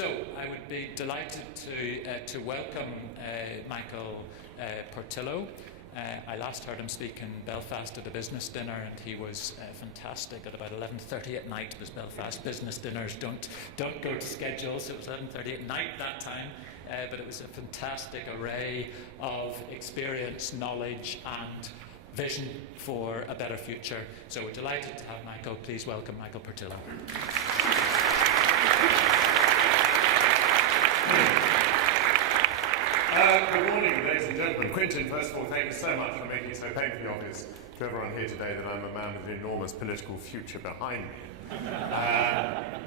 So I would be delighted to welcome Michael Portillo. I last heard him speak in Belfast at a business dinner, and he was fantastic. At about 11:30 at night, because Belfast business dinners don't go to schedule, so it was 11:30 at night that time. But it was a fantastic array of experience, knowledge, and vision for a better future. So we're delighted to have Michael. Please welcome Michael Portillo. Good morning, ladies and gentlemen. Quintin, first of all, thank you so much for making it so painfully obvious to everyone here today that I'm a man with an enormous political future behind me.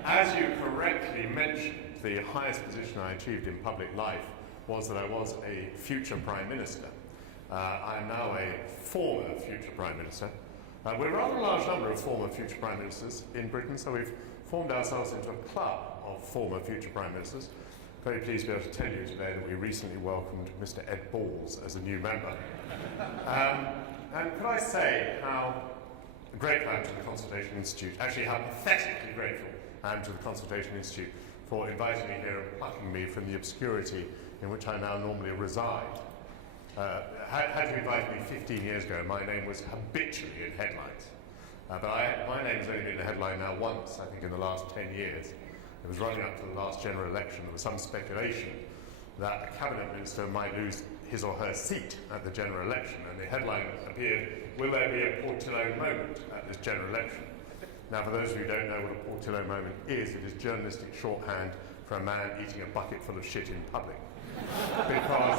As you correctly mentioned, the highest position I achieved in public life was that I was a future Prime Minister. I am now a former future Prime Minister. We're a rather large number of former future Prime Ministers in Britain, so we've formed ourselves into a club of former future Prime Ministers. Very pleased to be able to tell you today that we recently welcomed Mr. Ed Balls as a new member. And could I say how grateful I am to the Consultation Institute, actually how pathetically grateful I am to the Consultation Institute for inviting me here and plucking me from the obscurity in which I now normally reside. Had you invited me 15 years ago, my name was habitually in headlines. But my name has only been in a headline now once, I think in the last 10 years. It was running up to the last general election. There was some speculation that a cabinet minister might lose his or her seat at the general election, and the headline appeared, "Will there be a Portillo moment at this general election?" Now, for those of you who don't know what a Portillo moment is, it is journalistic shorthand for a man eating a bucket full of shit in public. Because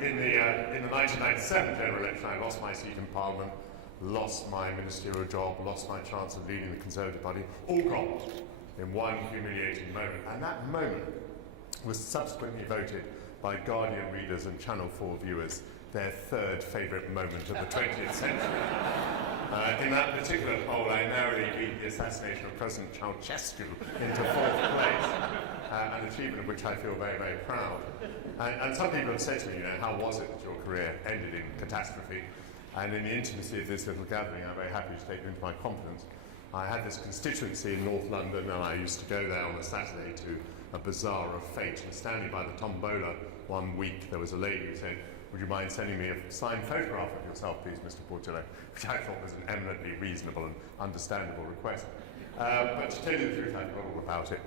in the 1997 general election, I lost my seat in Parliament, lost my ministerial job, lost my chance of leading the Conservative Party, all gone in one humiliating moment. And that moment was subsequently voted by Guardian readers and Channel 4 viewers their third favourite moment of the 20th century. In that particular poll, I narrowly beat the assassination of President Ceausescu into fourth place, an achievement of which I feel very, very proud. And some people have said to me, how was it that your career ended in catastrophe? And in the intimacy of this little gathering, I'm very happy to take you into my confidence. I had this constituency in North London, and I used to go there on a Saturday to a bazaar of fate. And standing by the tombola one week, there was a lady who said, "Would you mind sending me a signed photograph of yourself, please, Mr. Portillo?" Which I thought was an eminently reasonable and understandable request. But to tell you the truth, I forgot all about it.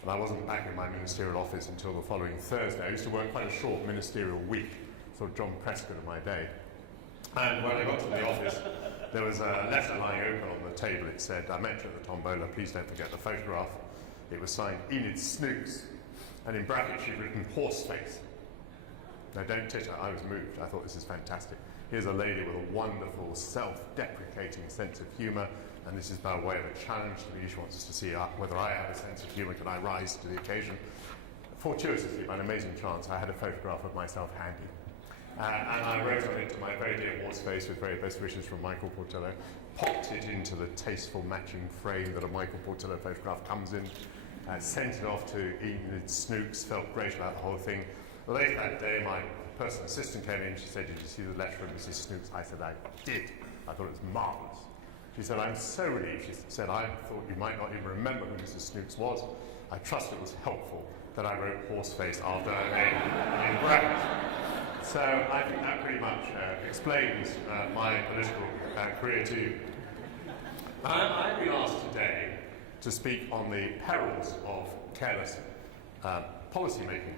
And I wasn't back in my ministerial office until the following Thursday. I used to work quite a short ministerial week, sort of John Prescott of my day. And when I got to the office, there was a letter lying open on the table. It said, "I met you at the tombola, please don't forget the photograph." It was signed Enid Snooks, and in brackets she'd written "horse face." Now don't titter, I was moved. I thought, this is fantastic. Here's a lady with a wonderful self-deprecating sense of humour, and this is by way of a challenge to me. She wants us to see whether I have a sense of humour, can I rise to the occasion. Fortuitously, by an amazing chance, I had a photograph of myself handy. And I wrote on it, "To my very dear horseface, with very best wishes from Michael Portillo," popped it into the tasteful matching frame that a Michael Portillo photograph comes in, sent it off to Enid Snooks, felt great about the whole thing. Late that day, my personal assistant came in. She said, "Did you see the letter from Mrs. Snooks?" I said, "I did. I thought it was marvellous." She said, "I'm so relieved." She said, "I thought you might not even remember who Mrs. Snooks was. I trust it was helpful that I wrote horseface after her name in brackets." So I think that pretty much explains my political career to you. I've been asked today to speak on the perils of careless policy making.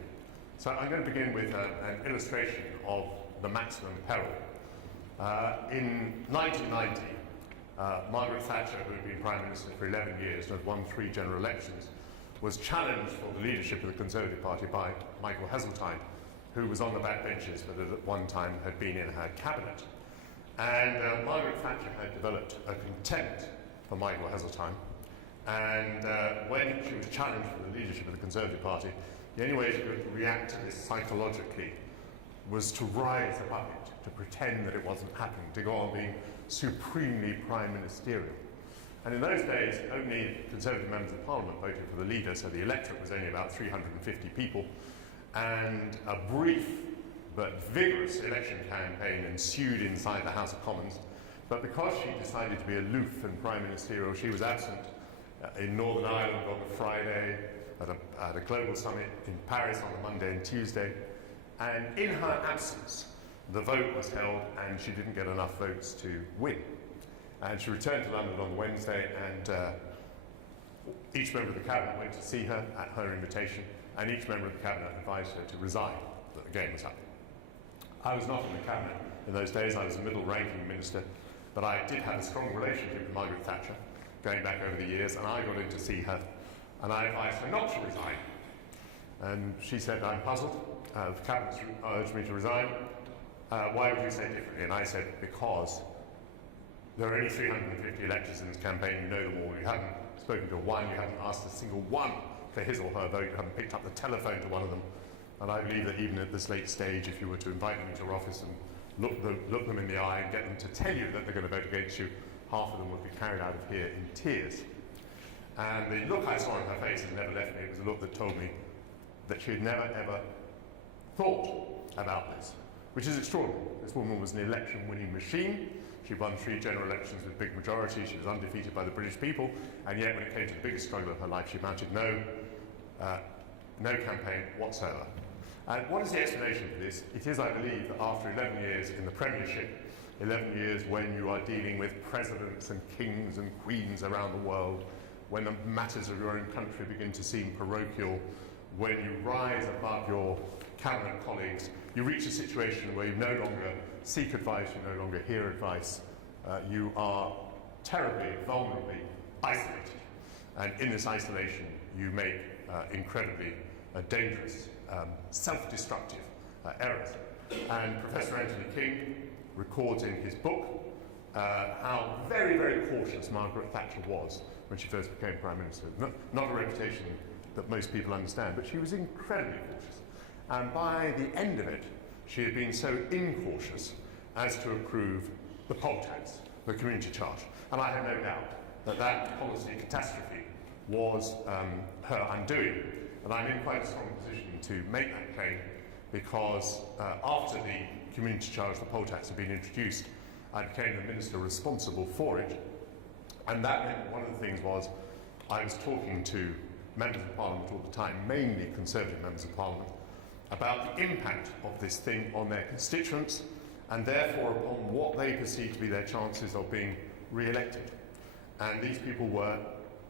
So I'm going to begin with an illustration of the maximum peril. In 1990, Margaret Thatcher, who had been Prime Minister for 11 years and had won 3 general elections, was challenged for the leadership of the Conservative Party by Michael Heseltine, who was on the backbenches but at one time had been in her cabinet. And Margaret Thatcher had developed a contempt for Michael Heseltine, and when she was challenged for the leadership of the Conservative Party, the only way she could react to this psychologically was to rise above it, to pretend that it wasn't happening, to go on being supremely prime ministerial. And in those days, only Conservative members of Parliament voted for the leader, so the electorate was only about 350 people. And a brief but vigorous election campaign ensued inside the House of Commons. But because she decided to be aloof and prime ministerial, she was absent in Northern Ireland on the Friday, at a global summit in Paris on the Monday and Tuesday. And in her absence, the vote was held and she didn't get enough votes to win. And she returned to London on Wednesday, and each member of the cabinet went to see her at her invitation, and each member of the cabinet advised her to resign, that the game was up. I was not in the cabinet in those days. I was a middle-ranking minister, but I did have a strong relationship with Margaret Thatcher going back over the years, and I got in to see her, and I advised her not to resign. And she said, "I'm puzzled. The cabinet's urged me to resign. Why would you say differently?" And I said, "Because there are only 350 electors in this campaign. You know them all. You haven't spoken to one. You haven't asked a single one for his or her vote. You haven't picked up the telephone to one of them. And I believe that even at this late stage, if you were to invite them into your office and look them in the eye and get them to tell you that they're going to vote against you, half of them would be carried out of here in tears." And the look I saw on her face has never left me. It was a look that told me that she had never, ever thought about this, which is extraordinary. This woman was an election-winning machine. She won 3 general elections with big majorities. She was undefeated by the British people, and yet when it came to the biggest struggle of her life, she mounted no campaign whatsoever. And what is the explanation for this? It is, I believe, that after 11 years in the Premiership, 11 years when you are dealing with presidents and kings and queens around the world, when the matters of your own country begin to seem parochial, when you rise above your cabinet colleagues, you reach a situation where you no longer seek advice, you no longer hear advice, you are terribly, vulnerably isolated. And in this isolation, you make incredibly dangerous, self-destructive errors. And Professor Anthony King records in his book how very, very cautious Margaret Thatcher was when she first became Prime Minister. Not a reputation that most people understand, but she was incredibly cautious. And by the end of it, she had been so incautious as to approve the poll tax, the community charge. And I have no doubt that that policy catastrophe was her undoing. And I'm in quite a strong position to make that claim because after the community charge, the poll tax, had been introduced, I became the minister responsible for it. And that meant one of the things was I was talking to members of Parliament all the time, mainly Conservative members of Parliament, about the impact of this thing on their constituents and therefore upon what they perceived to be their chances of being re-elected. And these people were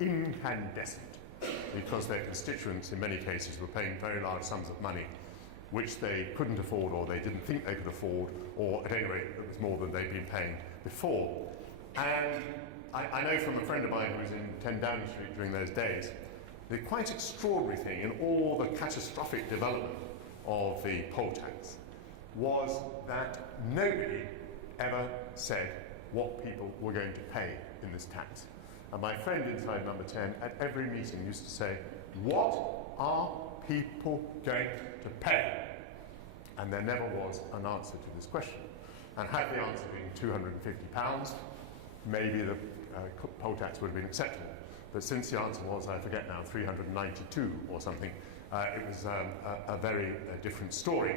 incandescent because their constituents in many cases were paying very large sums of money which they couldn't afford or they didn't think they could afford, or at any rate it was more than they'd been paying before. And I know from a friend of mine who was in 10 Downing Street during those days, the quite extraordinary thing in all the catastrophic development of the poll tax was that nobody ever said what people were going to pay in this tax. And my friend inside number 10 at every meeting used to say, "What are people going to pay?" And there never was an answer to this question. And had the answer been £250, maybe the poll tax would have been acceptable. But since the answer was, I forget now, 392 or something, it was a very different story.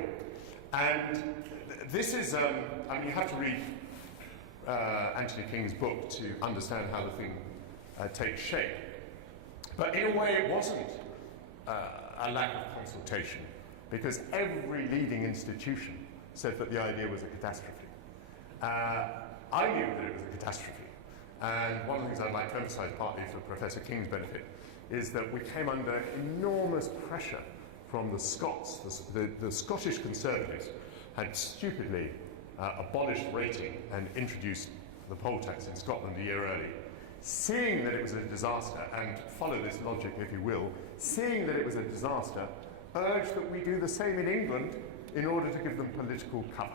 And this is, I mean, you have to read Anthony King's book to understand how the thing takes shape. But in a way, it wasn't a lack of consultation, because every leading institution said that the idea was a catastrophe. I knew that it was a catastrophe. And one of the things I'd like to emphasize, partly for Professor King's benefit, is that we came under enormous pressure from the Scots. The Scottish Conservatives had stupidly abolished rating and introduced the poll tax in Scotland a year early. Seeing that it was a disaster, and follow this logic if you will, seeing that it was a disaster, urged that we do the same in England in order to give them political cover.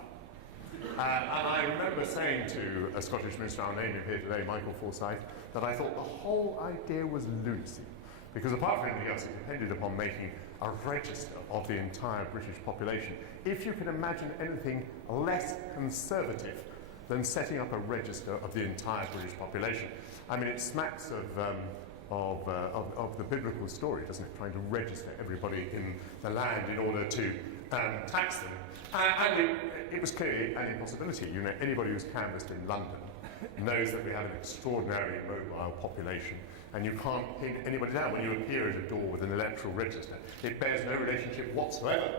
And I remember saying to a Scottish minister, I'll name him here today, Michael Portillo, that I thought the whole idea was lunacy. Because apart from anything else, it depended upon making a register of the entire British population. If you can imagine anything less conservative than setting up a register of the entire British population. I mean, it smacks of the biblical story, doesn't it? Trying to register everybody in the land in order to tax them. And it was clearly an impossibility. You know, anybody who's canvassed in London knows that we have an extraordinarily mobile population, and you can't pin anybody down when you appear at a door with an electoral register. It bears no relationship whatsoever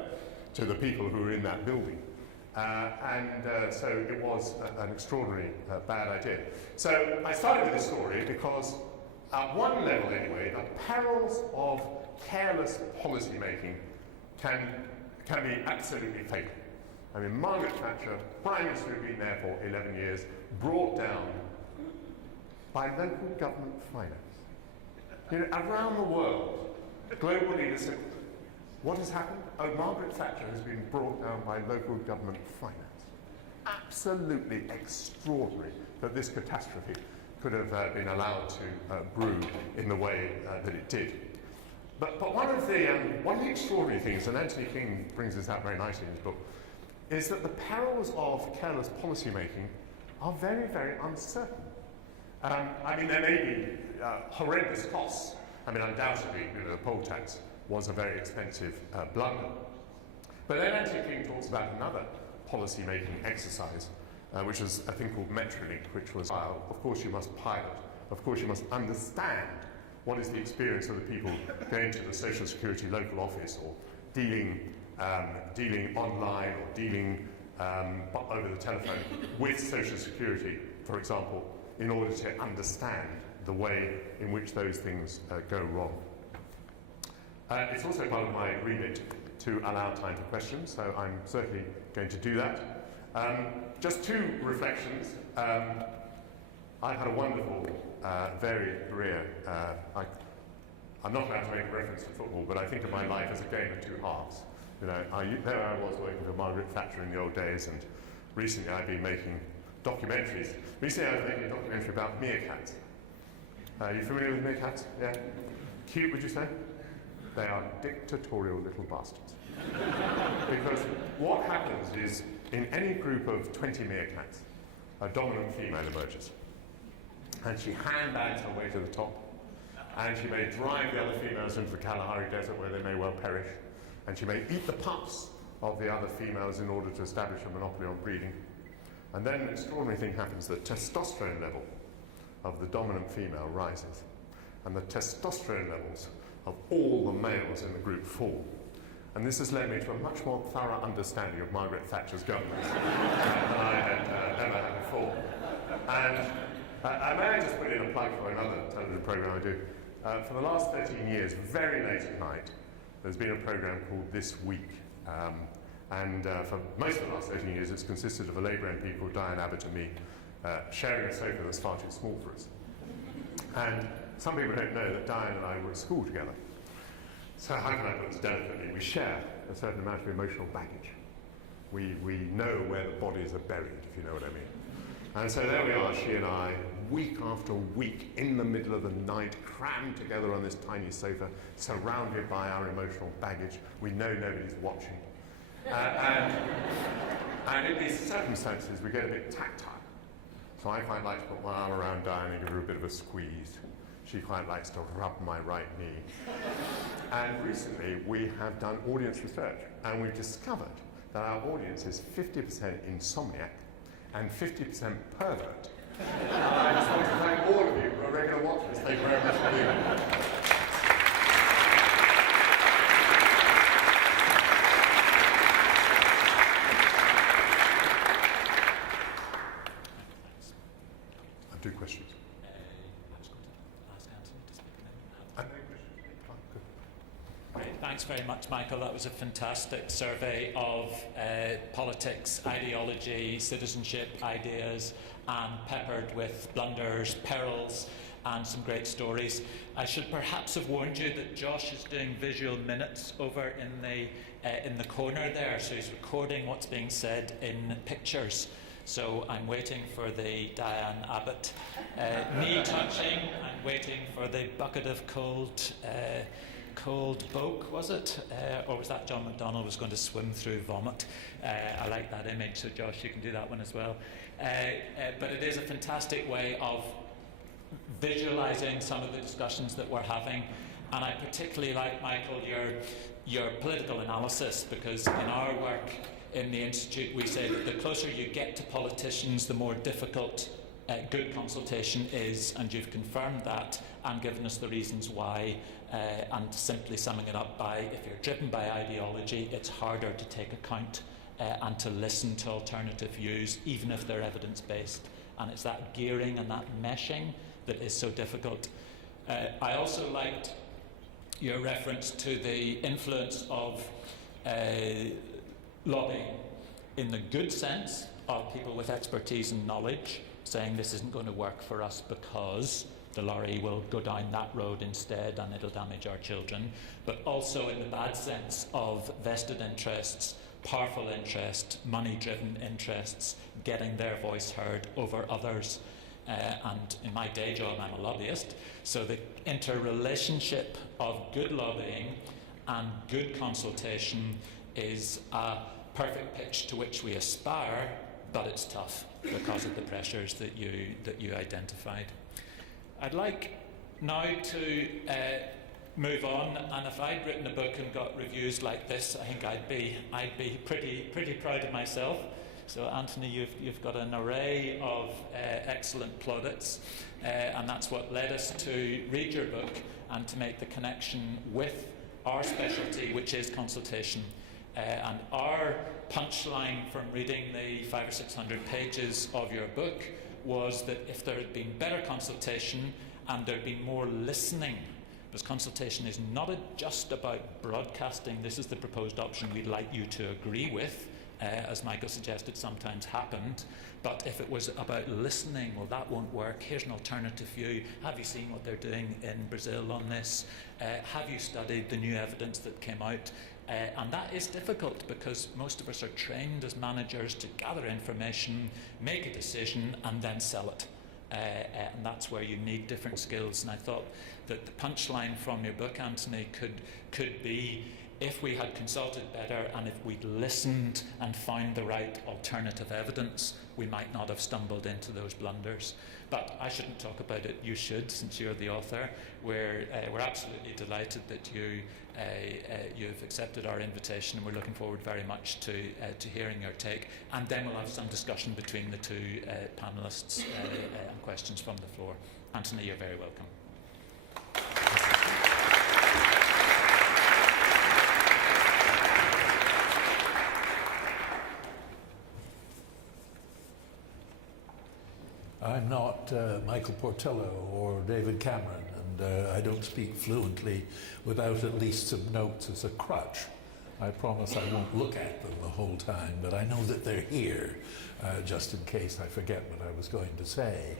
to the people who are in that building. So it was an extraordinary bad idea. So I started with this story because at one level anyway, the perils of careless policy making can be absolutely fatal. I mean, Margaret Thatcher, Prime Minister who'd been there for 11 years, brought down by local government finance. You know, around the world, global leaders said, what has happened? Oh, Margaret Thatcher has been brought down by local government finance. Absolutely extraordinary that this catastrophe could have been allowed to brew in the way that it did. But one of the extraordinary things, and Anthony King brings this out very nicely in his book, is that the perils of careless policy making are very, very uncertain. I mean, there may be horrendous costs. I mean, undoubtedly, the poll tax was a very expensive blunder. But then Anthony King talks about another policy-making exercise, which is a thing called Metrolink, which was, of course you must pilot, of course you must understand what is the experience of the people going to the Social Security local office or dealing online or dealing over the telephone with Social Security, for example, in order to understand the way in which those things go wrong. It's also part of my remit to allow time for questions, so I'm certainly going to do that. Just two reflections. I've had a wonderful, varied career. I'm not allowed to make a reference to football, but I think of my life as a game of two halves. You know, there I was working for Margaret Thatcher in the old days, and recently I've been making documentaries. Recently I was making a documentary about meerkats. Are you familiar with meerkats? Yeah? Cute, would you say? They are dictatorial little bastards. Because what happens is, in any group of 20 meerkats, a dominant female emerges. And she handbags her way to the top, and she may drive the other females into the Kalahari Desert where they may well perish, and she may eat the pups of the other females in order to establish a monopoly on breeding. And then an extraordinary thing happens. The testosterone level of the dominant female rises, and the testosterone levels of all the males in the group fall. And this has led me to a much more thorough understanding of Margaret Thatcher's government than I had ever had before. And may I just put in a plug for another television programme I do? For the last 13 years, very late at night, there's been a programme called This Week. For most of the last 13 years, it's consisted of a Labour MP called Diane Abbott and me sharing a sofa that's far too small for us. And some people don't know that Diane and I were at school together. So how can I put this delicately? We share a certain amount of emotional baggage. We know where the bodies are buried, if you know what I mean. And so there we are, she and I, week after week, in the middle of the night, crammed together on this tiny sofa, surrounded by our emotional baggage. We know nobody's watching. And in these circumstances, we get a bit tactile. So I quite like to put one arm around Diane and give her a bit of a squeeze. She quite likes to rub my right knee. And recently, we have done audience research, and we've discovered that our audience is 50% insomniac and 50% pervert. I just want to thank all of you who are regular watchers. Thank you very much for doing that. Do questions. I was going to ask Anthony to speak now. Great, thanks very much, Michael. That was a fantastic survey of politics, ideology, citizenship, ideas, and peppered with blunders, perils, and some great stories. I should perhaps have warned you that Josh is doing visual minutes over in the corner there, so he's recording what's being said in pictures. So I'm waiting for the Diane Abbott knee touching. I'm waiting for the bucket of cold boke, was it? Or was that John McDonnell was going to swim through vomit? I like that image, so Josh, you can do that one as well. But it is a fantastic way of visualising some of the discussions that we're having. And I particularly like, Michael, your political analysis, because in our work in the Institute, we say that the closer you get to politicians, the more difficult good consultation is, and you've confirmed that and given us the reasons why, and simply summing it up by, if you're driven by ideology, it's harder to take account and to listen to alternative views, even if they're evidence-based. And it's that gearing and that meshing that is so difficult. I also liked your reference to the influence of lobbying in the good sense of people with expertise and knowledge saying this isn't going to work for us because the lorry will go down that road instead and it'll damage our children, but also in the bad sense of vested interests, powerful interests, money-driven interests getting their voice heard over others. And in my day job, I'm a lobbyist, so the interrelationship of good lobbying and good consultation is a perfect pitch to which we aspire, but it's tough because of the pressures that you identified. I'd like now to move on, and if I'd written a book and got reviews like this, I think I'd be pretty proud of myself. So Anthony, you've got an array of excellent plaudits, and that's what led us to read your book and to make the connection with our specialty, which is consultation. And our punchline from reading the 500 or 600 pages of your book was that if there had been better consultation and there had been more listening, because consultation is not just about broadcasting. This is the proposed option we'd like you to agree with, as Michael suggested sometimes happened. But if it was about listening, well, that won't work. Here's an alternative view. Have you seen what they're doing in Brazil on this? Have you studied the new evidence that came out? And that is difficult because most of us are trained as managers to gather information, make a decision, and then sell it. And that's where you need different skills. And I thought that the punchline from your book, Anthony, could be, if we had consulted better and if we'd listened and found the right alternative evidence, we might not have stumbled into those blunders. But I shouldn't talk about it, you should, since you're the author. We're absolutely delighted that you've accepted our invitation, and we're looking forward very much to hearing your take. And then we'll have some discussion between the two panellists and questions from the floor. Anthony, you're very welcome. I'm not Michael Portillo or David Cameron, and I don't speak fluently without at least some notes as a crutch. I promise I won't look at them the whole time, but I know that they're here, just in case I forget what I was going to say.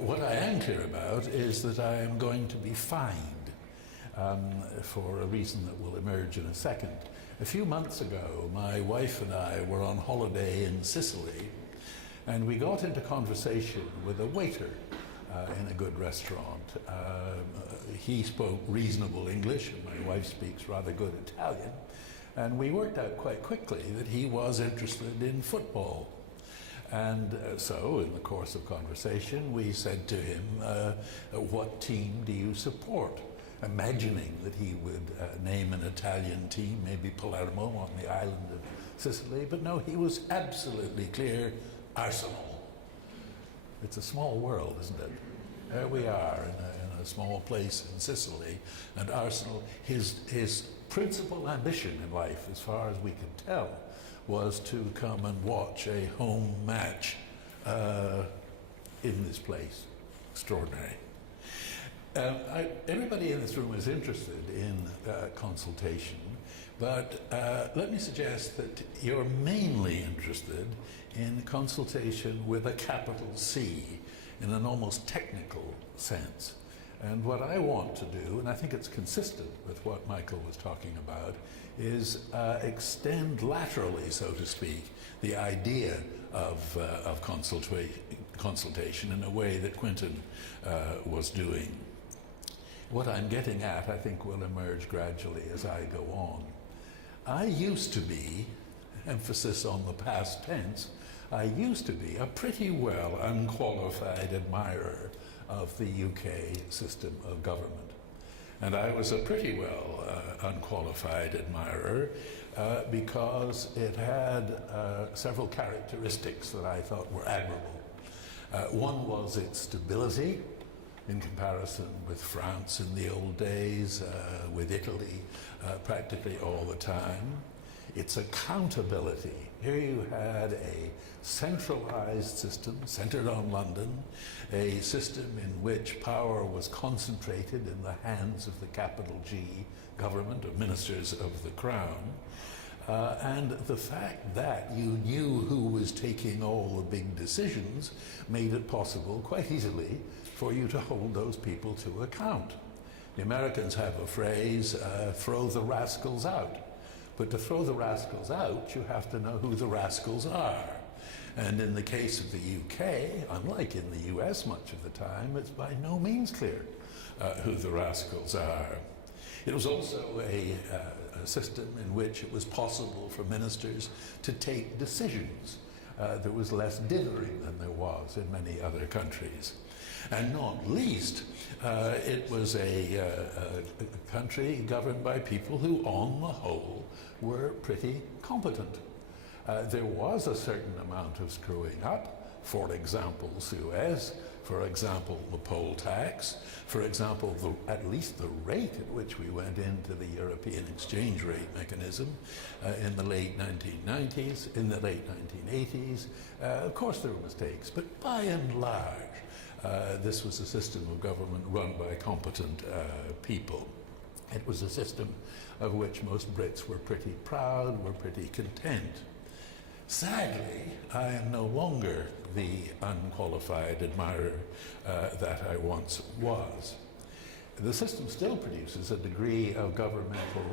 What I am clear about is that I am going to be fined for a reason that will emerge in a second. A few months ago, my wife and I were on holiday in Sicily, and we got into conversation with a waiter in a good restaurant. He spoke reasonable English, and my wife speaks rather good Italian. And we worked out quite quickly that he was interested in football. And so, in the course of conversation, we said to him, what team do you support? Imagining that he would name an Italian team, maybe Palermo on the island of Sicily. But no, he was absolutely clear, Arsenal. It's a small world, isn't it? There we are in a small place in Sicily, and Arsenal, his principal ambition in life, as far as we can tell, was to come and watch a home match in this place. Extraordinary. Everybody in this room is interested in consultation, but let me suggest that you're mainly interested in consultation with a capital C, in an almost technical sense. And what I want to do, and I think it's consistent with what Michael was talking about, is extend laterally, so to speak, the idea of consultation in a way that Quentin was doing. What I'm getting at, I think, will emerge gradually as I go on. I used to be, emphasis on the past tense, I used to be a pretty well unqualified admirer of the UK system of government. And I was a pretty well unqualified admirer because it had several characteristics that I thought were admirable. One was its stability in comparison with France in the old days, with Italy practically all the time. Its accountability. Here you had a centralized system centered on London, a system in which power was concentrated in the hands of the capital G government, of ministers of the crown. And the fact that you knew who was taking all the big decisions made it possible quite easily for you to hold those people to account. The Americans have a phrase, throw the rascals out. But to throw the rascals out, you have to know who the rascals are. And in the case of the UK, unlike in the US much of the time, it's by no means clear who the rascals are. It was also a system in which it was possible for ministers to take decisions. There was less dithering than there was in many other countries. And not least, it was a country governed by people who, on the whole, were pretty competent. There was a certain amount of screwing up, for example, Suez, for example, the poll tax, for example, at least the rate at which we went into the European exchange rate mechanism in the late 1990s, in the late 1980s. Of course there were mistakes, but by and large, this was a system of government run by competent people. It was a system of which most Brits were pretty proud, were pretty content. Sadly, I am no longer the unqualified admirer that I once was. The system still produces a degree of governmental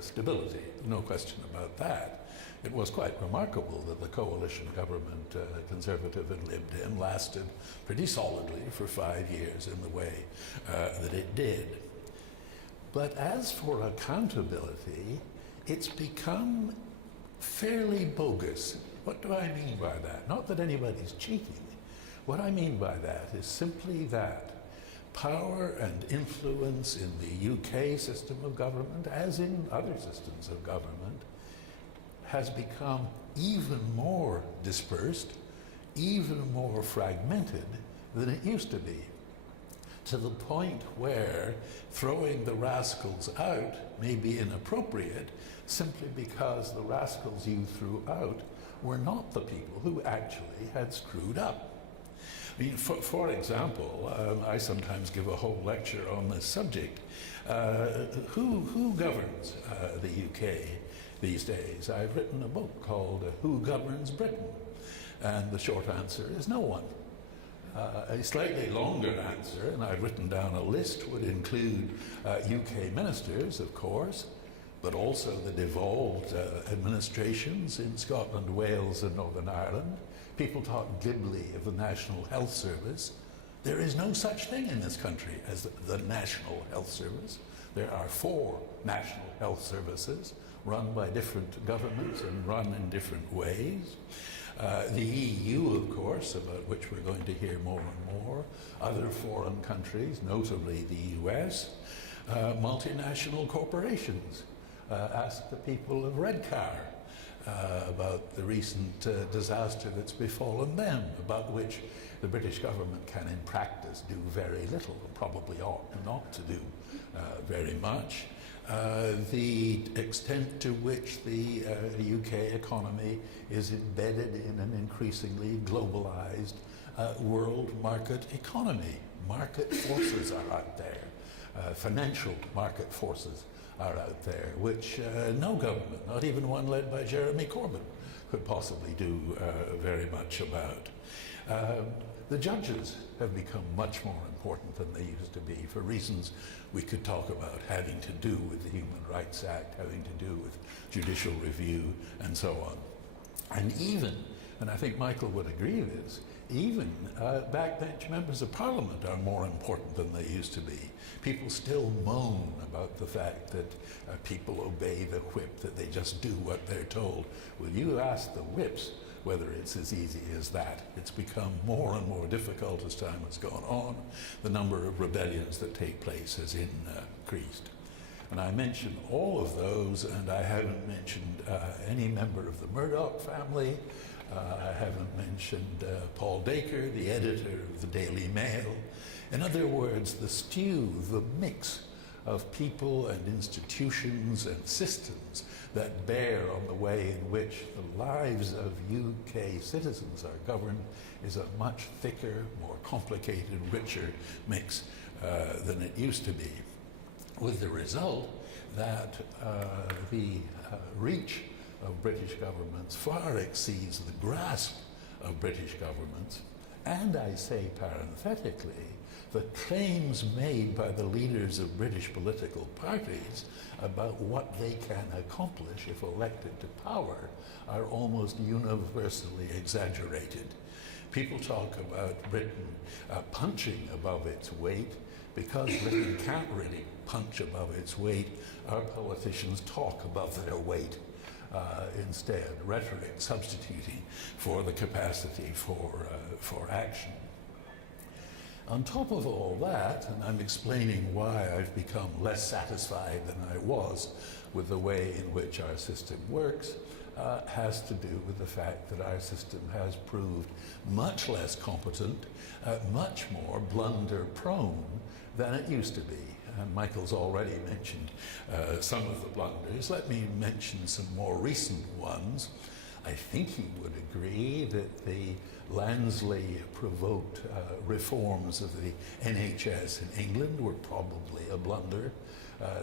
stability, no question about that. It was quite remarkable that the coalition government, Conservative and Lib Dem, lasted pretty solidly for 5 years in the way that it did. But as for accountability, it's become fairly bogus. What do I mean by that? Not that anybody's cheating. What I mean by that is simply that power and influence in the UK system of government, as in other systems of government, has become even more dispersed, even more fragmented than it used to be, to the point where throwing the rascals out may be inappropriate simply because the rascals you threw out were not the people who actually had screwed up. I mean, for example, I sometimes give a whole lecture on this subject. Who governs the UK these days? I've written a book called Who Governs Britain? And the short answer is no one. A slightly longer answer, and I've written down a list, would include UK ministers, of course, but also the devolved administrations in Scotland, Wales and Northern Ireland. People talk glibly of the National Health Service. There is no such thing in this country as the National Health Service. There are 4 National Health Services run by different governments and run in different ways. The EU, of course, about which we're going to hear more and more, other foreign countries, notably the US, multinational corporations. Ask the people of Redcar about the recent disaster that's befallen them, about which the British government can in practice do very little, probably ought not to do very much. The extent to which the UK economy is embedded in an increasingly globalized world market economy. Market forces are out there. Financial market forces are out there, which no government, not even one led by Jeremy Corbyn, could possibly do very much about. The judges have become much more important than they used to be for reasons we could talk about, having to do with the Human Rights Act, having to do with judicial review, and so on. And even, and I think Michael would agree with this, even backbench members of Parliament are more important than they used to be. People still moan about the fact that people obey the whip, that they just do what they're told. Well, you ask the whips whether it's as easy as that. It's become more and more difficult as time has gone on. The number of rebellions that take place has increased. And I mention all of those, and I haven't mentioned any member of the Murdoch family, I haven't mentioned Paul Dacre, the editor of the Daily Mail. In other words, the stew, the mix of people and institutions and systems that bear on the way in which the lives of UK citizens are governed is a much thicker, more complicated, richer mix than it used to be. With the result that the reach of British governments far exceeds the grasp of British governments, and I say parenthetically, the claims made by the leaders of British political parties about what they can accomplish if elected to power are almost universally exaggerated. People talk about Britain punching above its weight. Because Britain can't really punch above its weight, our politicians talk above their weight instead, rhetoric substituting for the capacity for action. On top of all that, and I'm explaining why I've become less satisfied than I was with the way in which our system works, has to do with the fact that our system has proved much less competent, much more blunder-prone than it used to be. And Michael's already mentioned some of the blunders. Let me mention some more recent ones. I think he would agree that the Lansley-provoked reforms of the NHS in England were probably a blunder.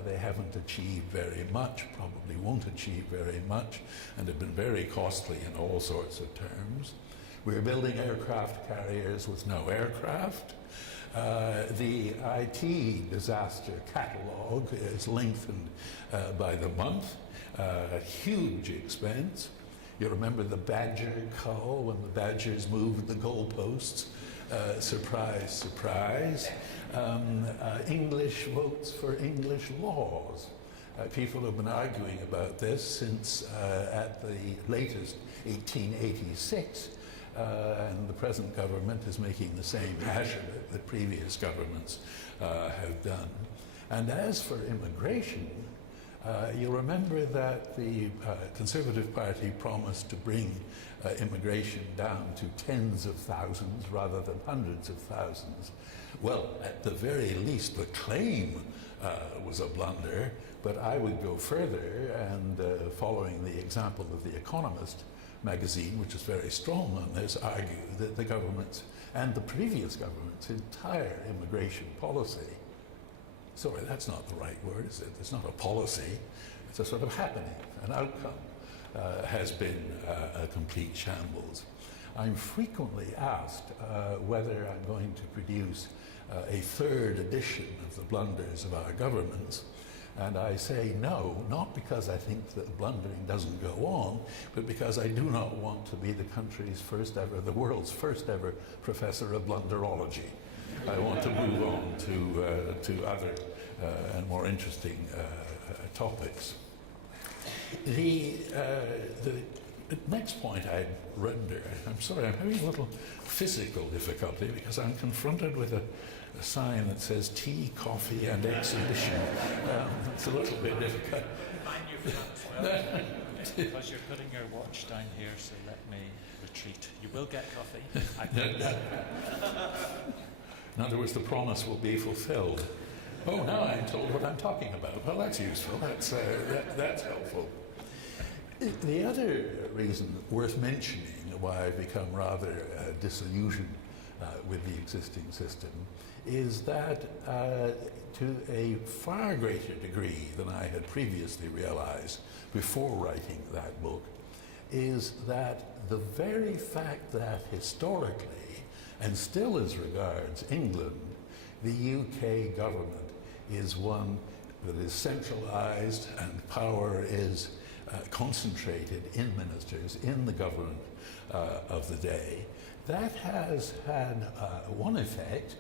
They haven't achieved very much, probably won't achieve very much, and have been very costly in all sorts of terms. We're building aircraft carriers with no aircraft. The IT disaster catalogue is lengthened by the month, a huge expense. You remember the Badger cull when the Badgers moved the goalposts? Surprise, surprise. English votes for English laws. People have been arguing about this since at the latest 1886. And the present government is making the same hash of it that previous governments have done. And as for immigration, you remember that the Conservative Party promised to bring immigration down to tens of thousands rather than hundreds of thousands. Well, at the very least, the claim was a blunder, but I would go further and, following the example of The Economist magazine, which is very strong on this, argue that the government's and the previous government's entire immigration policy, sorry, that's not the right word, is it? It's not a policy, it's a sort of happening, an outcome, has been a complete shambles. I'm frequently asked whether I'm going to produce a third edition of the blunders of our governments. And I say no, not because I think that blundering doesn't go on, but because I do not want to be the country's first ever, the world's first ever professor of blunderology. I want to move on to other and more interesting topics. The next point I'd render, I'm sorry, I'm having a little physical difficulty because I'm confronted with a sign that says tea, coffee, and exhibition. It's a little bit difficult. Because you're putting your watch down here, so let me retreat. You will get coffee. In other words, the promise will be fulfilled. Oh, now I'm told what I'm talking about. Well, that's useful. That's helpful. The other reason worth mentioning why I've become rather disillusioned with the existing system is that to a far greater degree than I had previously realized before writing that book, is that the very fact that historically, and still as regards England, the UK government is one that is centralized and power is concentrated in ministers, in the government of the day, that has had one effect,